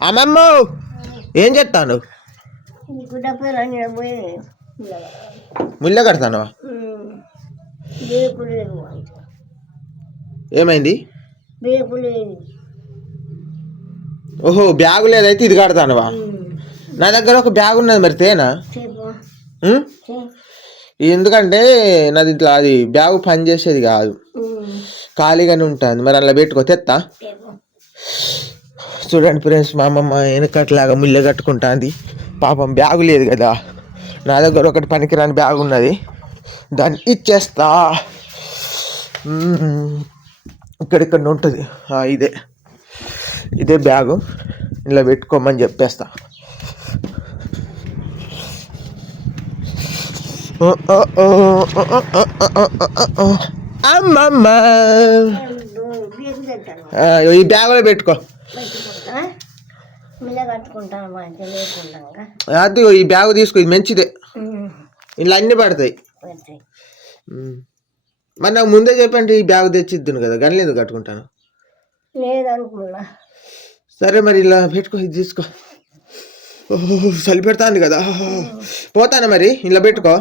అమ్మమ్మ ఏం చెప్తాను? ముళ్ళ కడతానవా? ఏమైంది? ఓహో బ్యాగు లేదైతే ఇది కడతానవా? నా దగ్గర ఒక బ్యాగ్ ఉన్నది, మరి తేనా? ఎందుకంటే నాది ఇట్లా అది బ్యాగు పని చేసేది కాదు, ఖాళీగానే ఉంటుంది. మరి అలా పెట్టుకో, తెత్తా. చూడండి ఫ్రెండ్స్, మా అమ్మమ్మ వెనకట్లాగా ముళ్ళ కట్టుకుంటుంది. పాపం బ్యాగు లేదు కదా, నా దగ్గర ఒకటి పనికిరాని బ్యాగ్ ఉన్నది, దాన్ని ఇచ్చేస్తా. ఇక్కడిక్కడ ఉంటుంది, ఇదే బ్యాగు, ఇలా పెట్టుకోమని చెప్పేస్తా. అమ్మమ్మ ఈ బ్యాగులో పెట్టుకో. అది ఈ బ్యాగు తీసుకో, ఇది మంచిదే, ఇలా అన్ని పడతాయి. మరి నాకు ముందే చెప్పండి, ఈ బ్యాగ్ తెచ్చిద్దును కదా, గని లేదు కట్టుకుంటాను. సరే మరి ఇలా పెట్టుకో, ఇది తీసుకో. చలి పెడతాంది కదా, పోతాను మరి, ఇలా పెట్టుకో.